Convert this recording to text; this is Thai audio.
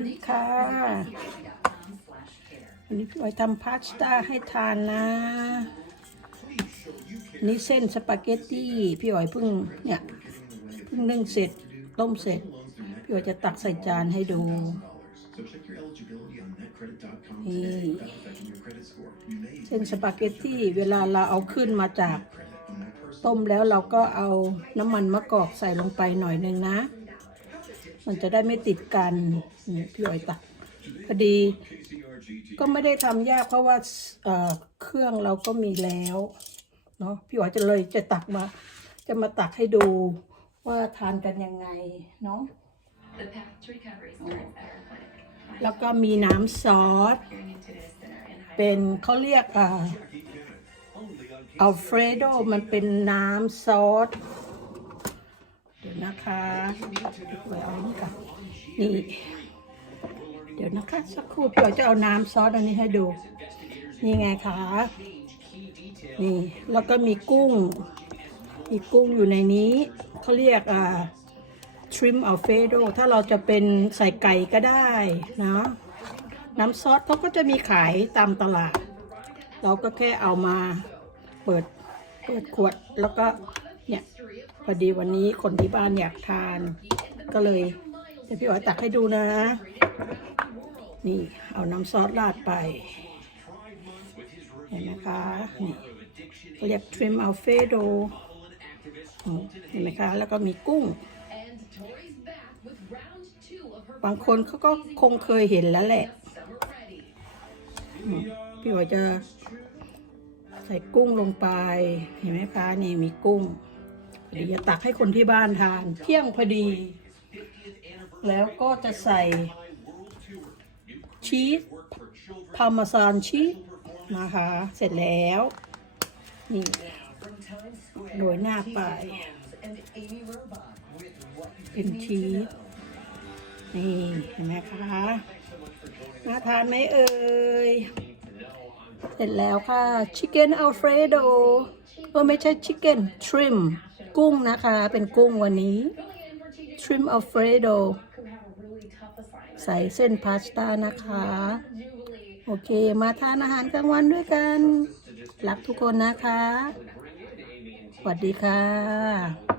วัสดีค่ะ วันนี้พี่อ้อยทำพาสต้าให้ทานนะ นี่เส้นสปาเกตตี้ พี่อ้อยเพิ่งเนี่ยเพิ่งนึ่งเสร็จต้มเสร็จ พี่อ้อยจะตักใส่จานให้ดู So check your eligibility on netcredit.com นี่ today without affecting your credit score. You may เส้นสปาเกตตี้เวลาเราเอาขึ้นมาจาก credit on my personal ต้มแล้วเราก็เอาน้ำมันมะกอกใส่ลงไปหน่อยหนึ่งนะ มันจะได้ไม่ติดกันนี่พี่อ้อยตักพอดี ก็ไม่ได้ทำยากเพราะว่าเอ่อเครื่องเราก็มีแล้วเนาะพี่อ๋อยจะเลยจะตักมา จะมาตักให้ดูว่าทานกันยังไงเนาะแล้วก็มีน้ำซอส เป็นเขาเรียกอ่าอัลเฟรโดมันเป็นน้ำซอส นะคะไว้เอานี่กันนี่เดี๋ยวนะคะสักครู่พี่อ๋อยจะเอาน้ำซอสอันนี้ให้ดู นี่ไงคะนี่แล้วก็มีกุ้ง มีกุ้งอยู่ในนี้เขาเรียกอ่าทริมอัลเฟโดถ้าเราจะเป็นใส่ไก่ก็ได้นะน้ำซอสเขาก็จะมีขายตามตลาด เราก็แค่เอามาเปิดเปิดขวดแล้วก็เนี่ย พอดีวันนี้คนที่บ้านอยากทาน ก็เลยเดี๋ยวพี่อ๋อยตักให้ดูนะ นี่เอาน้ำซอสราดไป เห็นไหมคะ นี่เรียกทริมอัลเฟโดเห็นไหมคะ แล้วก็มีกุ้ง บางคนเขาก็คงเคยเห็นแล้วแหละ พี่ว่าจะใส่กุ้งลงไป เห็นไหมคะ นี่มีกุ้ง เดี๋ยวจะตักให้คนที่บ้านทาน เที่ยงพอดี แล้วก็จะใส่ ชีสพาร์เมซานชีสนะคะ เสร็จแล้ว นี่โรยหน้าไปเป็นชีสนี่เห็นไหมคะน่าทานไหมเอ่ยเสร็จแล้วค่ะชิคเก้นอัลเฟรโดเออไม่ใช่ชิคเก้นทริม กุ้งนะคะ เป็นกุ้งวันนี้ทริมอัลเฟรโดใส่เส้นพาสต้านะคะ โอเค มาทานอาหารกลางวันด้วยกัน รักทุกคนนะคะ สวัสดีค่ะ